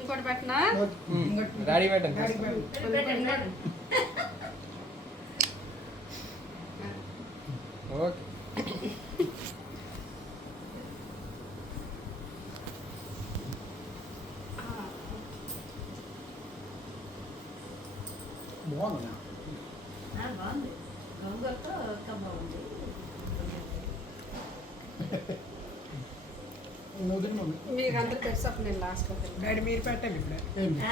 ఇంకోటి పెట్టినా డాడీ పెట్టండి ఓకే బాగుంది గోంగూరతో బాగుంది. మీకు అందరూ తెలుసు అప్పుడు నేను లాస్ట్లో డాడీ మీరు పెట్టండి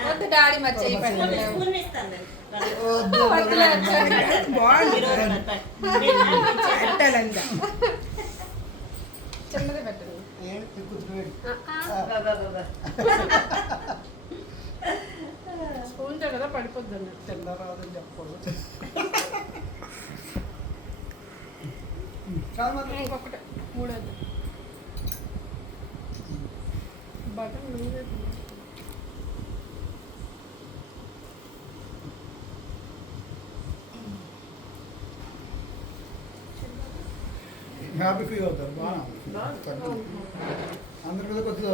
వద్దు డాడీ మరి చేయి పెట్టండి చిన్నదే పెట్టండి స్పూన్తో కదా పడిపోద్ది అన్నట్టు తెల్లరాదని చెప్పకూడదు. ఇంకొకటి మూడోది బటన్ ముందే హ్యాపీ ఫీల్ అవుతారు బాగా అందరి మీద కొద్దిగా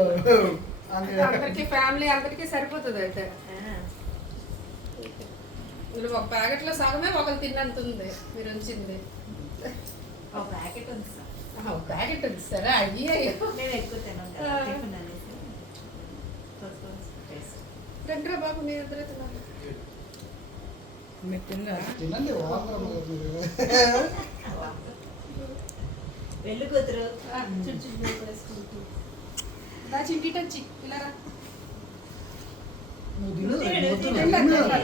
అందరికి ఫ్యామిలీ అందరికీ సరిపోతుంది అయితే ఒక ప్యాకెట్లో సగమే ఒకరు తిన్నంత ఉంది మీరు ఉంచింది ఒక ప్యాకెట్ ఉంది సార్. ఒక ప్యాకెట్ ఉంది సరే అయ్యే మేము ఎక్కువ తిన్నాం కదా, టిఫిన్ అనేసి టేస్ట్. రండ్రా బాబు మీ ఇద్దరే తినాలి మీరు తిన్నారా తినండి వెళ్ళు కూతురు. వేసుకుంటూ చింటి టచ్చి ఇలా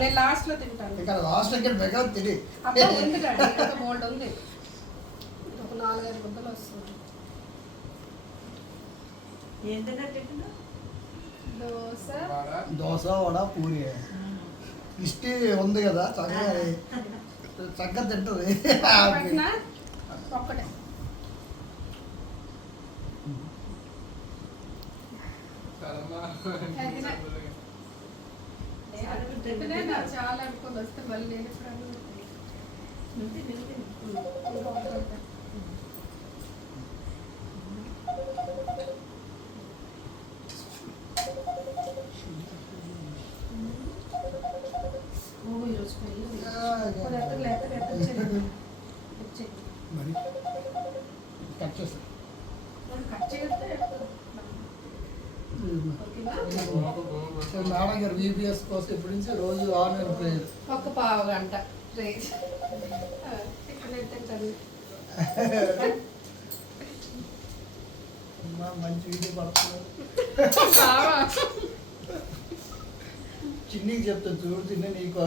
నేను లాస్ట్ లో తింటాను ఇంకా లాస్ట్ ఇక్కడ బెగా తిని అబ్బా ఉంది డాడీ ఇంకా బోల్డ్ ఉంది ఒక 4-5 ముద్దలు వస్తుంది ఏం తిన్నారు టిఫిన్? దోశ వడ పూరి ఇష్టి ఉంది కదా చక్కగా చక్కగా తింటుంది ఒక్కటే చాలా అనుకోని వస్తే మళ్ళీ నేను కట్ చేస్తాను మేడం గారు VBS కోసం ఇప్పటి నుంచి రోజు ఆన్లైన్ ప్రేయర్ ఒక పావు గంట మంచి వీడియో పడుతున్నారు చిన్నీకి చెప్తాను చూడు తిన్న నీకు